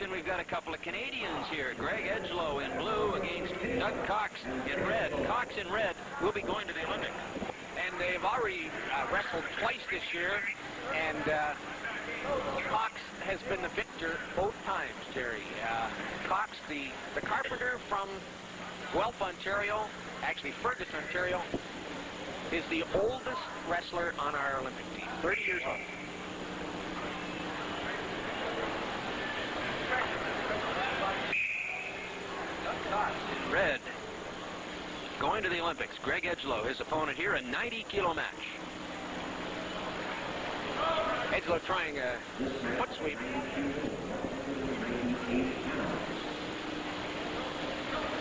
action, we've got a couple of Canadians here. Greg Edgelow in blue against Doug Cox in red. Cox in red will be going to the Olympics. And they've already wrestled twice this year, and Cox has been the victor both times, Terry. Cox, the carpenter from Guelph, Ontario, actually Fergus, Ontario, is the oldest wrestler on our Olympic team, 30 years old. Cox in red, going to the Olympics. Greg Edgelow, his opponent here, a 90-kilo match. Edgelow trying a foot sweep.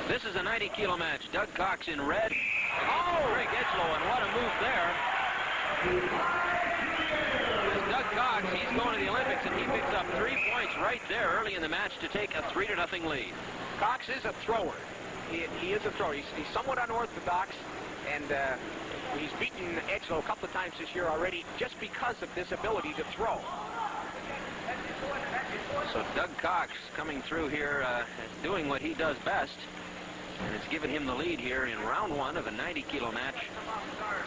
This is a 90-kilo match. Doug Cox in red. Oh, Greg Edgelow, and what a move there. This Doug Cox, he's going to the Olympics, and he picks up 3 points right there early in the match to take a 3-0 lead. Cox is a thrower. He is a thrower. He's somewhat unorthodox, and he's beaten Edgelow a couple of times this year already just because of this ability to throw. So Doug Cox coming through here, doing what he does best, and it's given him the lead here in round one of a 90-kilo match.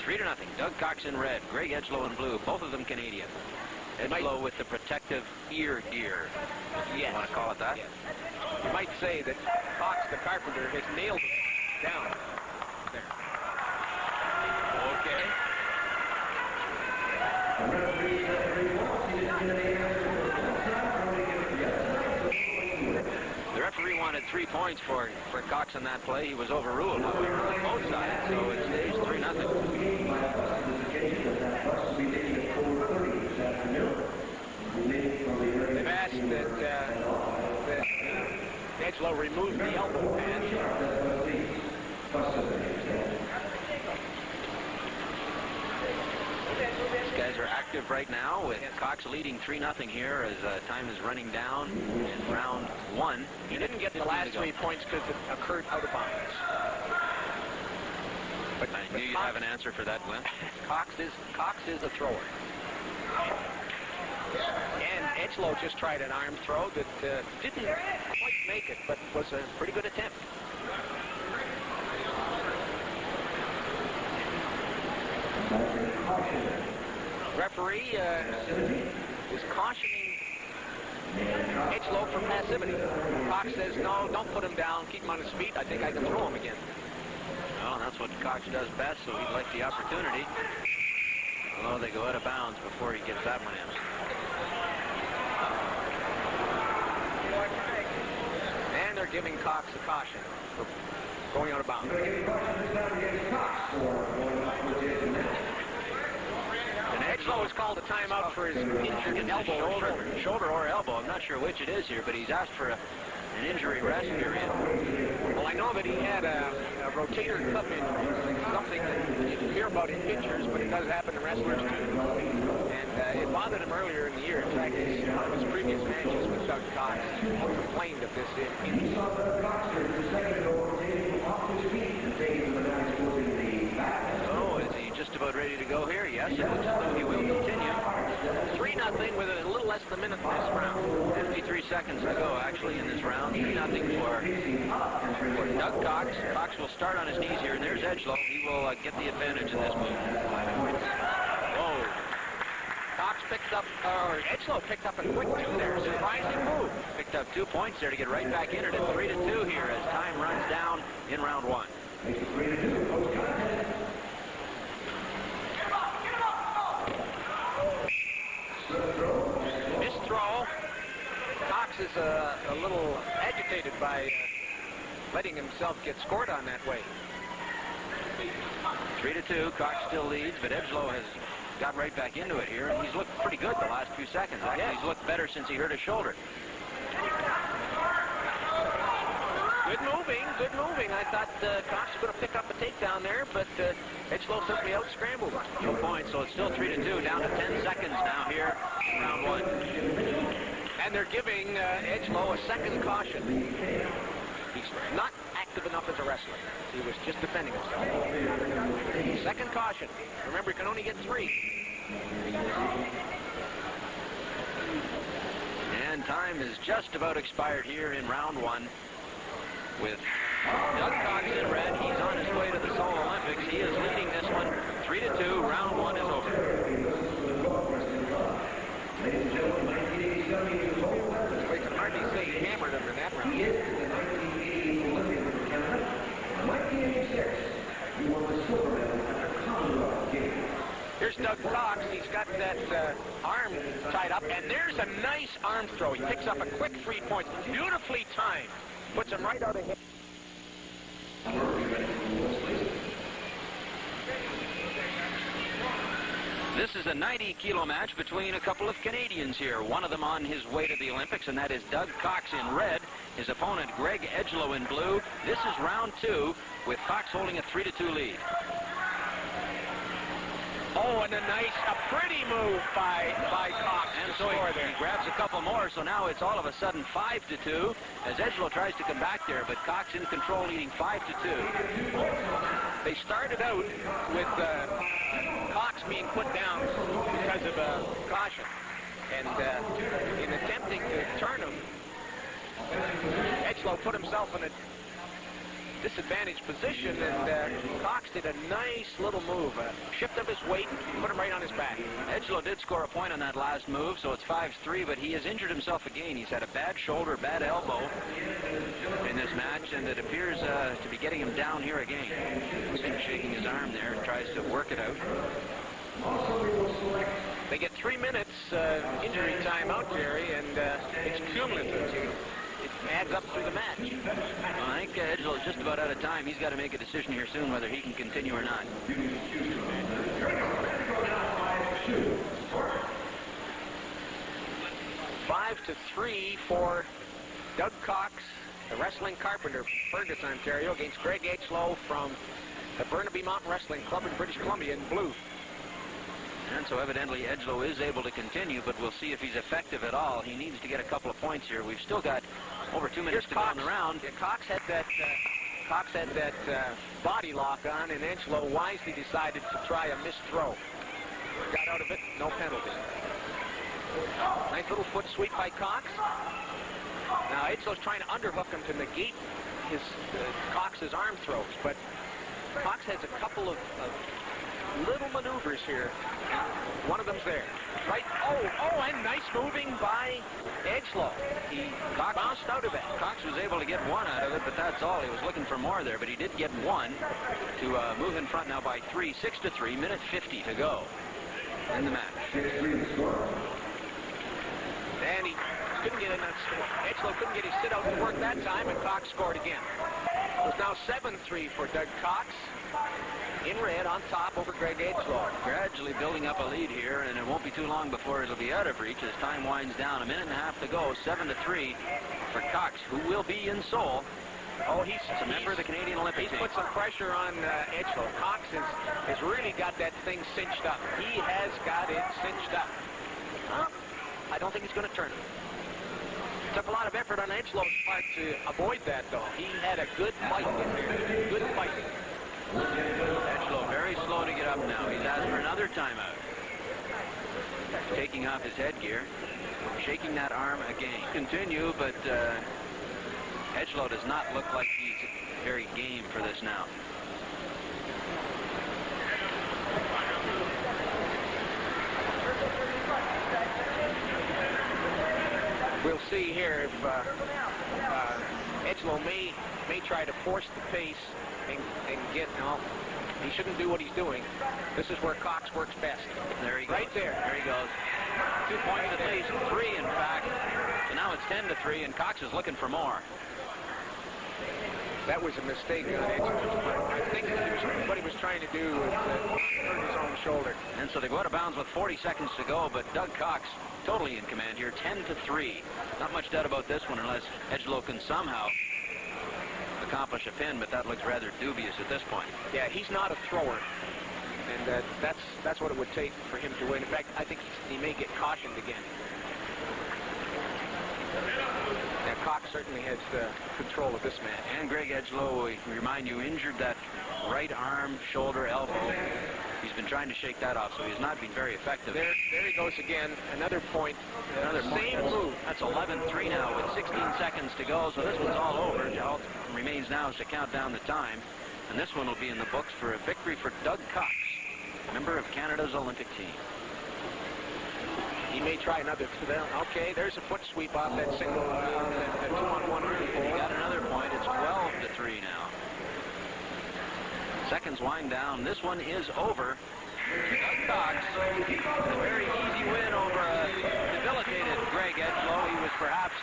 3-0. Doug Cox in red, Greg Edgelow in blue, both of them Canadian. Edgelow with the protective ear gear. Yes. You want to call it that? Yes. You might say that Cox, the carpenter, has nailed it down there. Okay. The referee wanted 3 points for Cox on that play. He was overruled, however, on both sides, so it stays 3-0. They've asked that Edgelow remove the elbow pad. These guys are active right now with Cox leading 3-0 here as time is running down in round one. He didn't get the last 3 points because it occurred out of bounds. But I knew you'd have an answer for that, Glenn. Cox is a thrower. And Edgelow just tried an arm throw that didn't quite make it, but was a pretty good attempt. Referee is cautioning Edgelow for passivity. Cox says, no, don't put him down, keep him on his feet. I think I can throw him again. Well, that's what Cox does best, so he'd like the opportunity. Although they go out of bounds before he gets that one in. And they're giving Cox a caution for going out of bounds. And Edgelow has called a timeout for his injured elbow. Shoulder or elbow. I'm not sure which it is here, but he's asked for an injury rest period. Well, I know that he had a rotator cuff injury, something that you didn't hear about in pitchers, but it does happen to wrestlers too. And it bothered him earlier in the year. In fact, one of his previous matches with Doug Cox complained of this injury. Oh, is he just about ready to go here? Yes, it looks as though he will continue. 3-0 with a little less than a minute in this round. 53 seconds to go, actually, in this round. 3-0 for Doug Cox. Cox will start on his knees here, and there's Edgelow. He will get the advantage in this move. Whoa. Cox picked up, or Edgelow picked up a quick 2 there. Surprising move. Picked up 2 points there to get right back in it at 3-2 here as time runs down in round one. Missed throw. Cox is a little agitated by letting himself get scored on that way. 3-2. Cox still leads, but Edgelow has got right back into it here, and he's looked pretty good the last few seconds. Actually, he's looked better since he hurt his shoulder. Good moving. I thought Cox was going to pick up a takedown there, but Edgelow simply out-scrambled. 2 points, so it's still 3-2, down to 10 seconds now here in round one. And they're giving Edgelow a second caution. He's not active enough as a wrestler. He was just defending himself. Second caution. Remember, you can only get 3. And and time is just about expired here in round one. With Doug Cox in red, he's on his way to the Seoul Olympics. He is leading this one 3-2. Round one is over. We can hardly say he hammered him in that round. 1986, he won the silver medal at the Commonwealth Games. Here's Doug Cox. He's got that arm tied up, and there's a nice arm throw. He picks up a quick 3 points. Beautifully timed. Puts him right out ahead. This is a 90-kilo match between a couple of Canadians here. One of them on his way to the Olympics, and that is Doug Cox in red. His opponent, Greg Edgelow, in blue. This is round two, with Cox holding a 3-2 lead. Oh, and a pretty move by Cox. And so he grabs a couple more, so now it's all of a sudden 5-2 as Edgelow tries to come back there, but Cox in control, leading 5-2. They started out with Cox being put down because of a caution. And in attempting to turn him, Edgelow put himself in a disadvantaged position, and Cox did a nice little move. Shift up his weight, put him right on his back. Edgelow did score a point on that last move, so it's 5-3, but he has injured himself again. He's had a bad shoulder, bad elbow in this match, and it appears to be getting him down here again. He's been shaking his arm there and tries to work it out. They get 3 minutes injury time out, Jerry, and it's cumulative. It adds up through the match. Well, I think Edgelow is just about out of time. He's got to make a decision here soon whether he can continue or not. 5-3 for Doug Cox, the wrestling carpenter from Fergus, Ontario, against Greg Edgelow from the Burnaby Mountain Wrestling Club in British Columbia in blue. And so evidently Edgelow is able to continue, but we'll see if he's effective at all. He needs to get a couple of points here. We've still got over 2 minutes to go in the round. Yeah, Cox had that body lock on, and Edgelow wisely decided to try a missed throw. Got out of it, no penalty. Nice little foot sweep by Cox. Now Edgelow's trying to underhook him to negate his Cox's arm throws, but Cox has a couple of little maneuvers here. One of them's there. Right. Oh, and nice moving by Edgelow. Cox bounced out of it. Cox was able to get one out of it, but that's all. He was looking for more there, but he did get one to move in front now by 3, 6-3, minute 50 to go in the match. And he couldn't get in that. Edgelow couldn't get his sit out to work that time, and Cox scored again. It's now 7-3 for Doug Cox. In red on top over Greg Edgelow. Gradually building up a lead here, and it won't be too long before it'll be out of reach as time winds down. A minute and a half to go, 7-3 for Cox, who will be in Seoul. Oh, he's a member of the Canadian Olympic team. He's put some pressure on Edgelow. Cox has really got that thing cinched up. He has got it cinched up. I don't think he's going to turn it. Took a lot of effort on Edgelow's part to avoid that, though. He had a good fight in there. Good fight. Edgelow very slow to get up now. He's asked for another timeout. Taking off his headgear, shaking that arm again. Continue, but Edgelow does not look like he's very game for this now. We'll see here if Edgelow may try to force the pace and get, no, he shouldn't do what he's doing. This is where Cox works best. There he goes. Right there. There he goes. 2 points at least, 3 in fact. So now it's 10-3, and Cox is looking for more. That was a mistake on Edgelow's part. I think what he was trying to do was hurt his own shoulder. And so they go out of bounds with 40 seconds to go, but Doug Cox totally in command here, 10-3. Not much doubt about this one unless Edgelow can somehow accomplish a pin, but that looks rather dubious at this point. Yeah, he's not a thrower, and that's what it would take for him to win. In fact, I think he may get cautioned again. Now, Cox certainly has control of this match. And Greg Edgelow, we remind you, injured that right arm, shoulder, elbow He's been trying to shake that off, so he's not been very effective. There he goes again. Another point. Another same point. move. That's 11-3 now with 16 seconds to go, so this one's all over. All remains now is to count down the time, and this one will be in the books for a victory for Doug Cox, member of Canada's Olympic team. He may try another. Okay, there's a foot sweep off that single, that 2-on-1 arm. He got another point. It's 12-3 now. Seconds wind down. This one is over. Doug Cox, a very easy win over a debilitated Greg Edgelow. He was perhaps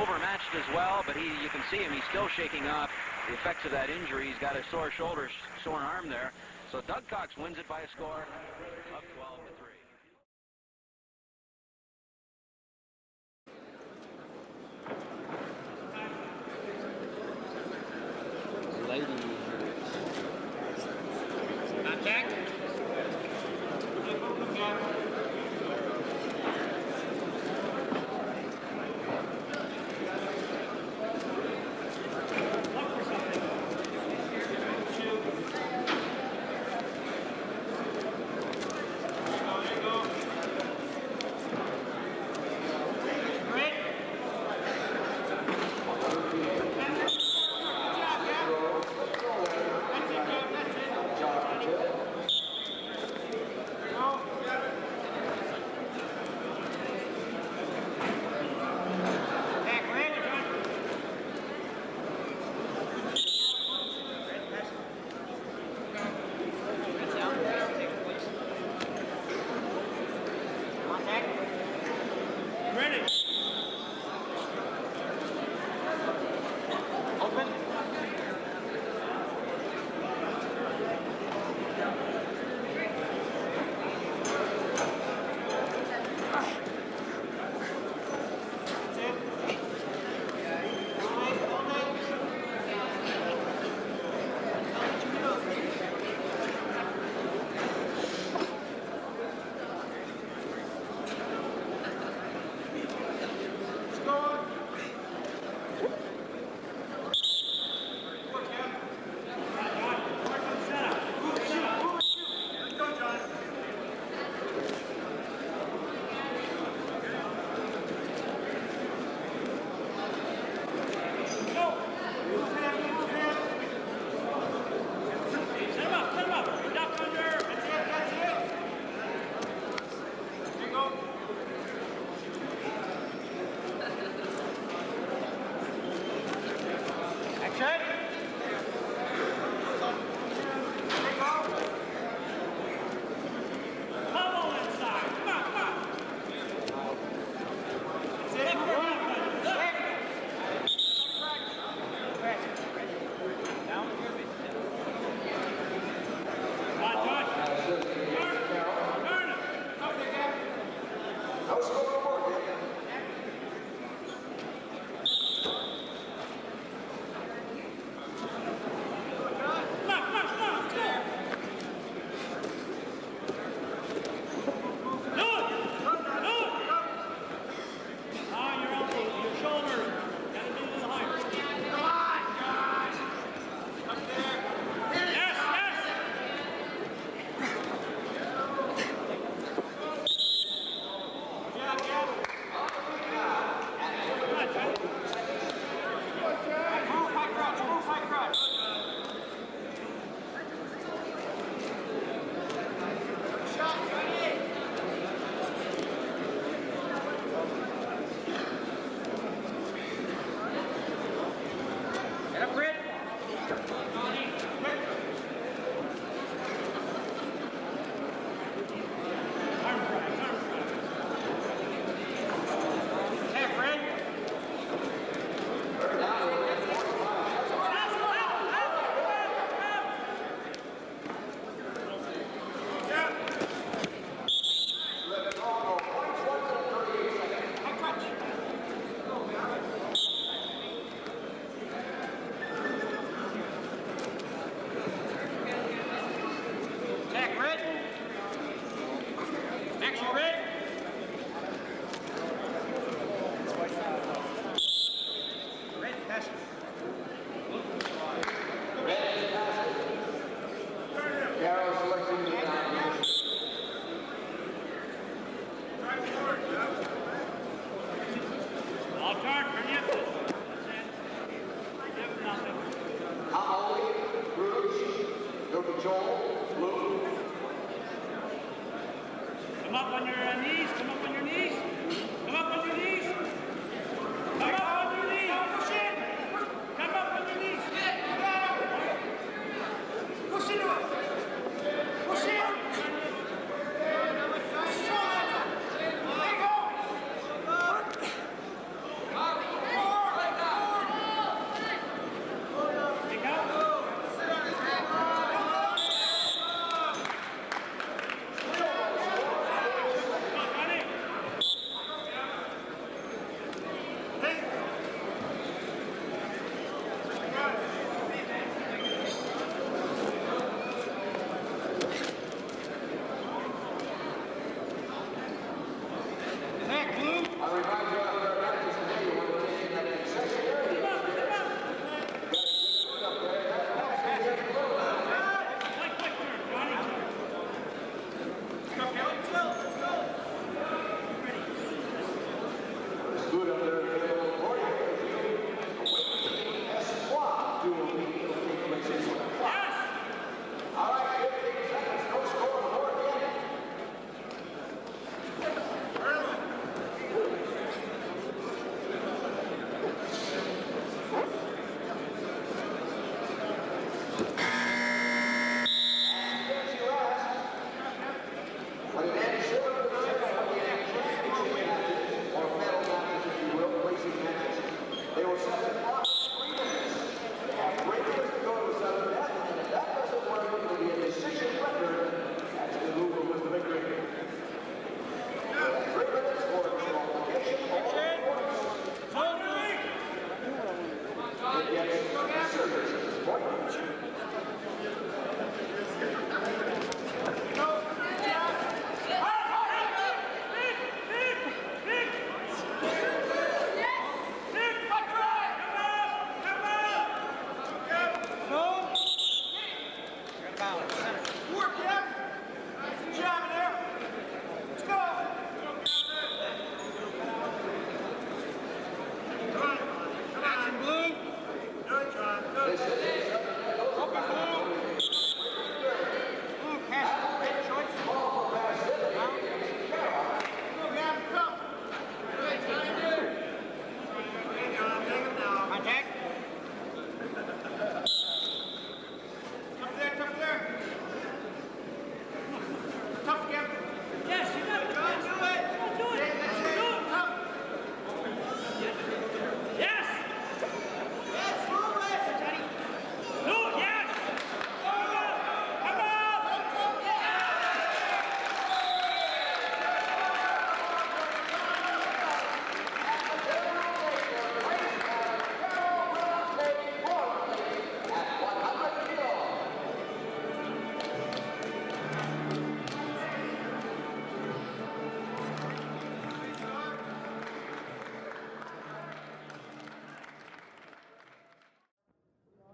overmatched as well, but you can see him. He's still shaking off the effects of that injury. He's got a sore shoulder, sore arm there. So Doug Cox wins it by a score of 12-3. Contact. Come up on your knees. Come up on your knees. Come up on your knees. Come up on your knees. Push in. Come up on your knees. Push into it. Push in.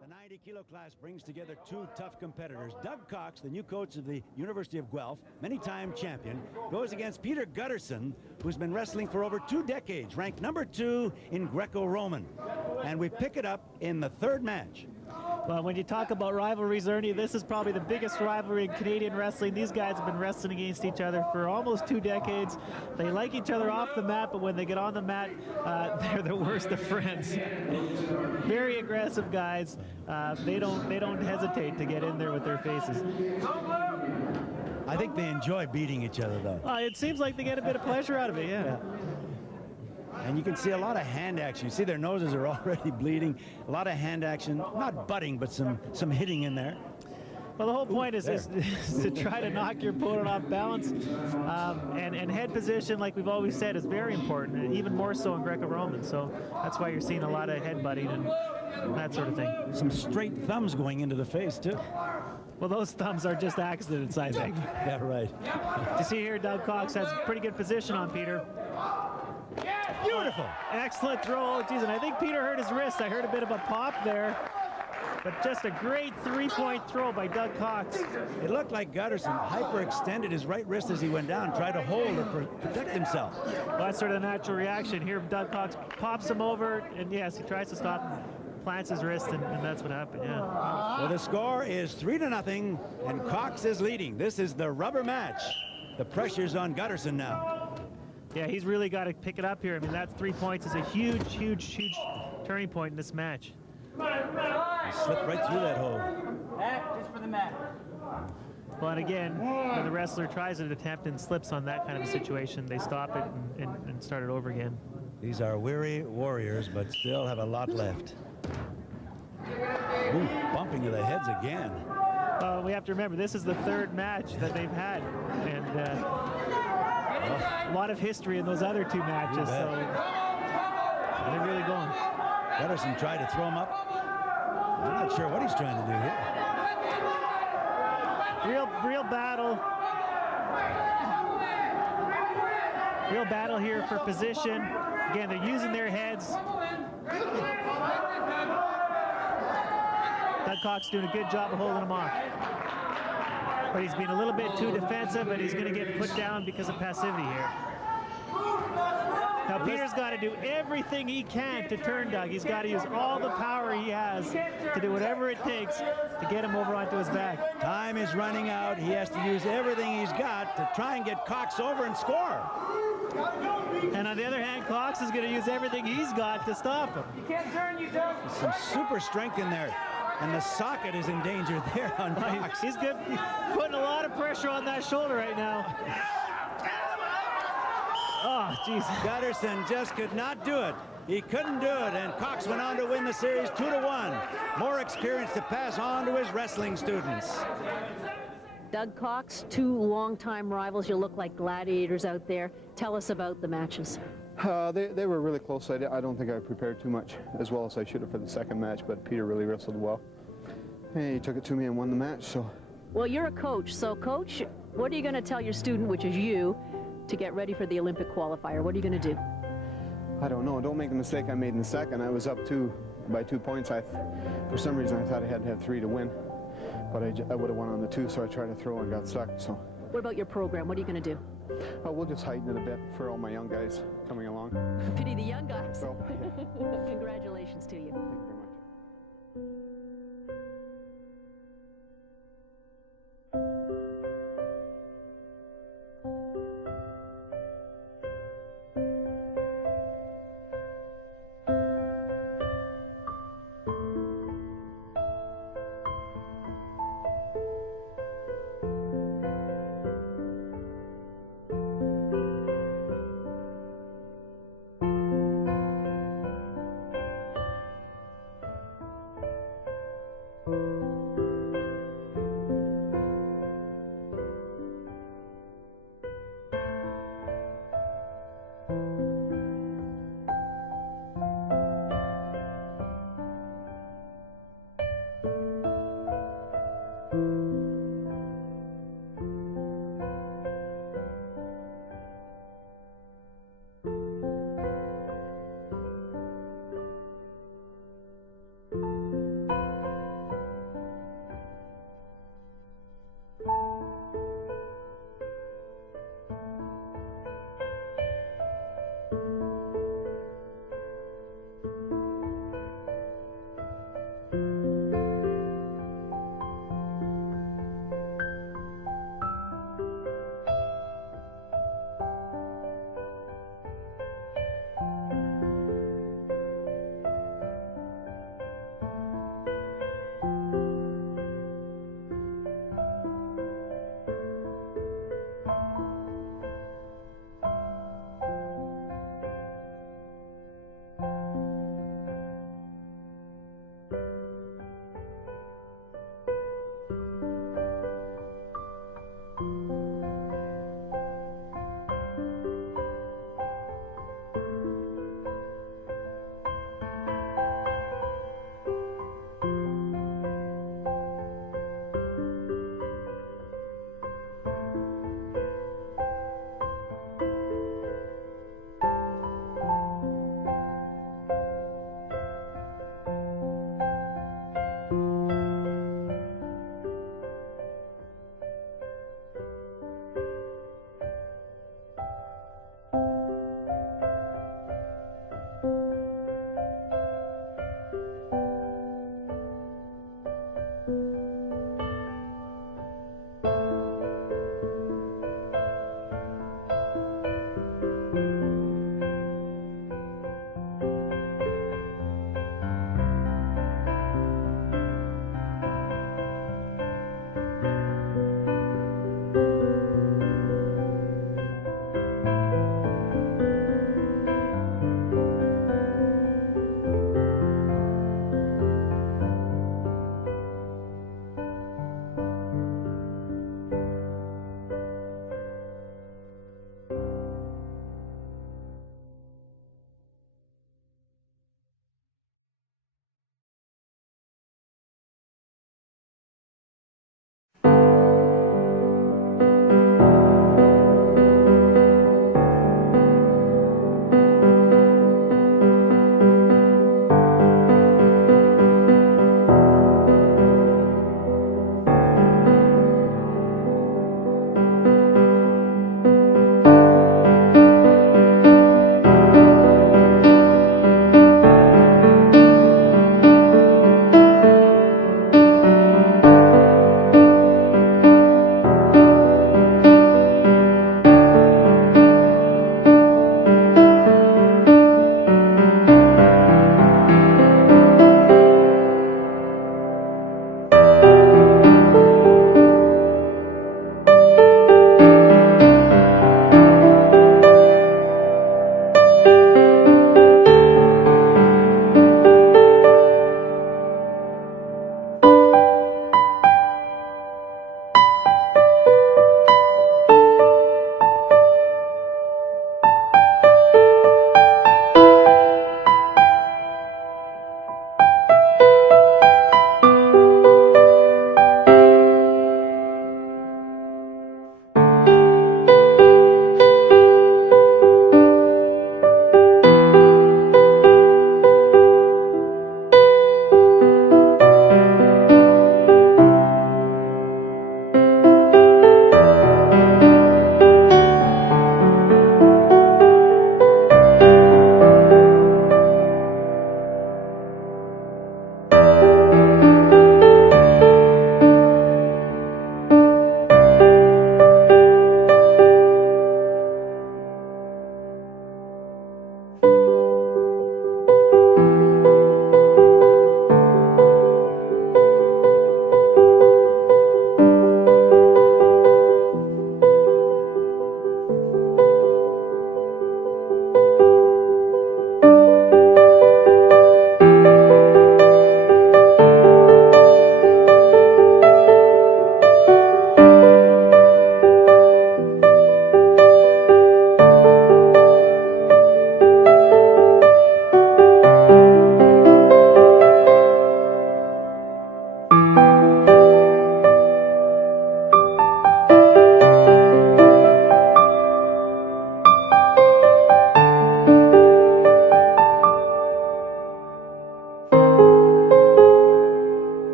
The 90-kilo class brings together two tough competitors. Doug Cox, the new coach of the University of Guelph, many-time champion, goes against Peter Gutterson, who's been wrestling for over 2 decades, ranked number 2 in Greco-Roman. And we pick it up in the third match. Well, when you talk about rivalries, Ernie, this is probably the biggest rivalry in Canadian wrestling. These guys have been wrestling against each other for almost 2 decades. They like each other off the mat, but when they get on the mat, they're the worst of friends. Very aggressive guys. They don't hesitate to get in there with their faces. I think they enjoy beating each other, though. It seems like they get a bit of pleasure out of it, yeah. And you can see a lot of hand action. You see their noses are already bleeding. A lot of hand action, not butting, but some hitting in there. Well, the whole point is to try to knock your opponent off balance. And head position, like we've always said, is very important, even more so in Greco-Roman. So that's why you're seeing a lot of head butting and that sort of thing. Some straight thumbs going into the face, too. Well, those thumbs are just accidents, I think. Yeah, right. You see here, Doug Cox has pretty good position on Peter. Beautiful. Excellent throw. Geez, and I think Peter hurt his wrist. I heard a bit of a pop there. But just a great 3-point throw by Doug Cox. It looked like Gutterson hyperextended his right wrist as he went down, tried to hold or protect himself. Well, that's sort of the natural reaction. Here, Doug Cox pops him over, and yes, he tries to stop him. plants his wrist, and that's what happened, yeah. Well, the score is 3-0, and Cox is leading. This is the rubber match. The pressure's on Gutterson now. Yeah, he's really got to pick it up here. I mean, that's 3 points is a huge, huge, huge turning point in this match. He slipped right through that hole. Just for the mat. Well, and again, when the wrestler tries an attempt and slips on that kind of a situation, they stop it and start it over again. These are weary warriors, but still have a lot left. Ooh, bumping of the heads again. We have to remember, this is the third match that they've had, and a lot of history in those other 2 matches, so they're really going. Gutterson tried to throw him up. I'm not sure what he's trying to do here. Real battle. Real battle here for position. Again, they're using their heads. Doug Cox doing a good job of holding him off. But he's been a little bit too defensive, and he's going to get put down because of passivity here. Now, Peter's got to do everything he can to turn Doug. He's got to use all the power he has to do whatever it takes to get him over onto his back. Time is running out. He has to use everything he's got to try and get Cox over and score. And on the other hand, Cox is going to use everything he's got to stop him. You can't turn, you don't. Some super strength in there. And the socket is endangered there on Cox. He's good, putting a lot of pressure on that shoulder right now. Oh, jeez. Gutterson just could not do it. He couldn't do it, and Cox went on to win the series 2-1. More experience to pass on to his wrestling students. Doug Cox, 2 longtime rivals. You look like gladiators out there. Tell us about the matches. They were really close. I don't think I prepared too much as well as I should have for the second match, but Peter really wrestled well. And he took it to me and won the match, so. Well, you're a coach, so coach, what are you going to tell your student, which is you, to get ready for the Olympic qualifier? What are you going to do? I don't know. Don't make the mistake I made in the second. I was up by 2 points. For some reason, I thought I had to have 3 to win, but I would have won on the 2, so I tried to throw and got stuck. So. What about your program? What are you going to do? We'll just heighten it a bit for all my young guys coming along. Pity the young guys. So. Congratulations to you. Thank you very much.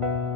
you.